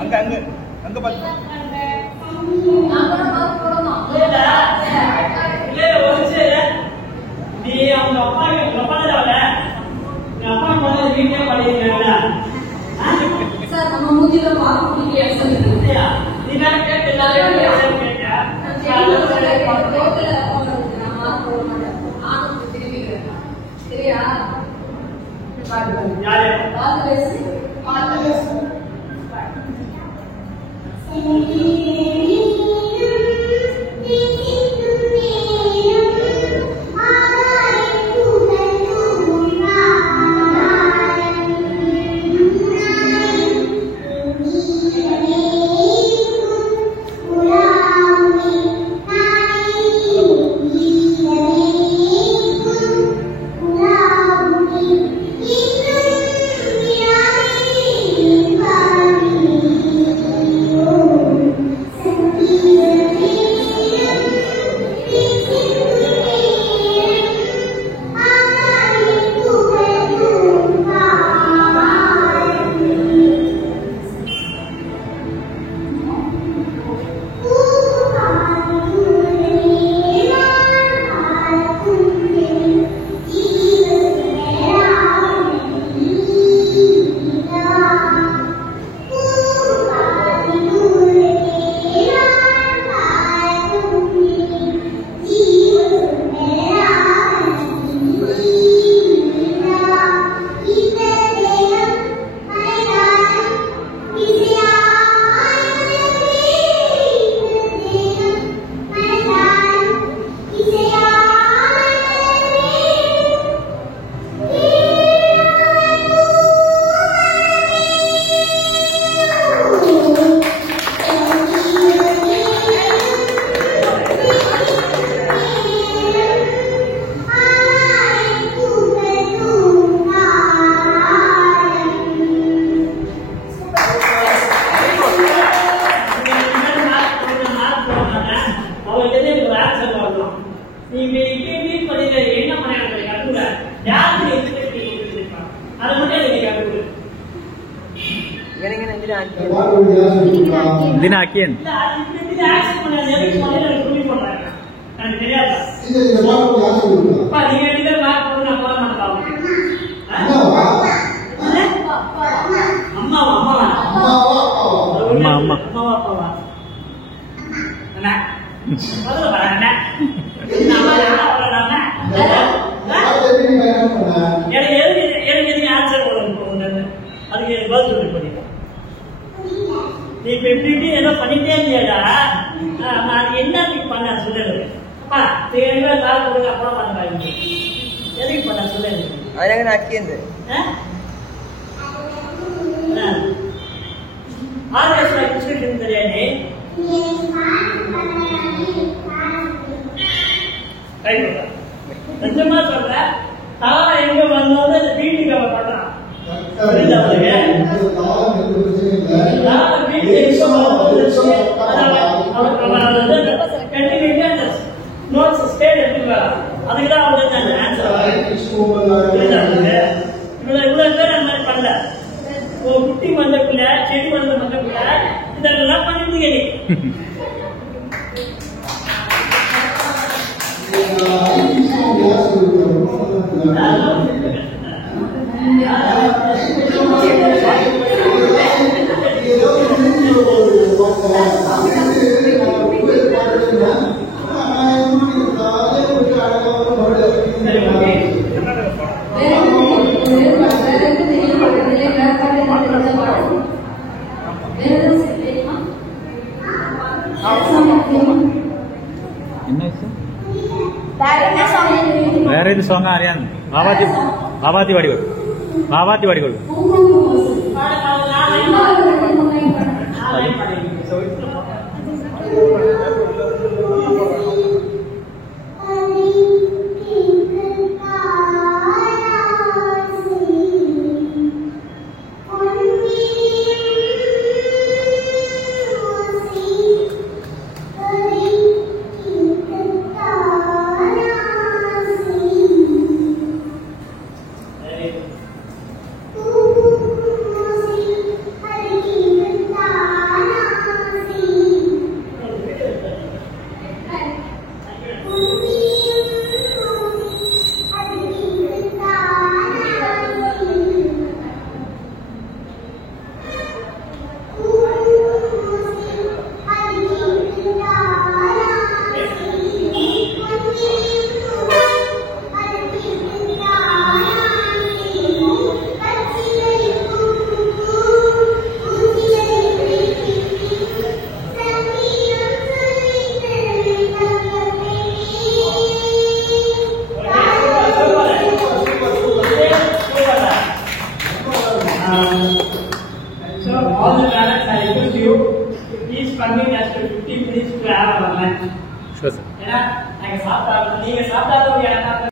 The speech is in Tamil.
அங்க அங்க அங்க பாத்து நீ அவங்க அப்பா அப்பா வந்து வீட்டே படிக்கிறாங்க சார் நம்ம மூஞ்சில பார்க்க முடியல சார் நீ நான் கேட்டதாலே சரியா யாரு Dinakin. நீ இப்ப எப்படி ஏதோ பண்ணிட்டே இருந்தியாடா நான் என்ன பண்ண சொல்லுறது அப்பா தேவை கால் கொடுங்க அப்புறம் பண்ண எதுக்கு பண்ண சொல்லுறது அதனால நான் அக்கியந்து ஆர்எஸ்ல கிருஷ்ணன் தெரியாது நிஜமா சொல்ற தவற எங்க வந்தோன்னு அந்த வீட்டுக்கு அவன் பண்றான் அதுக்குதான் அவங்க இவ்வளவு பேர் அந்த மாதிரி பண்ணல குட்டி வந்த பிள்ளை செடி வந்த மந்த பிள்ளை இதெல்லாம் பண்ணிட்டு Where is the song Aryan? Bhavati Vadigol. Bhavati Vadigol. பண்ணேன். Sure sir. ஏன்னா நாங்க சாப்பிட்டாலும் நீங்க சாப்பிட்டாலும் எனக்கு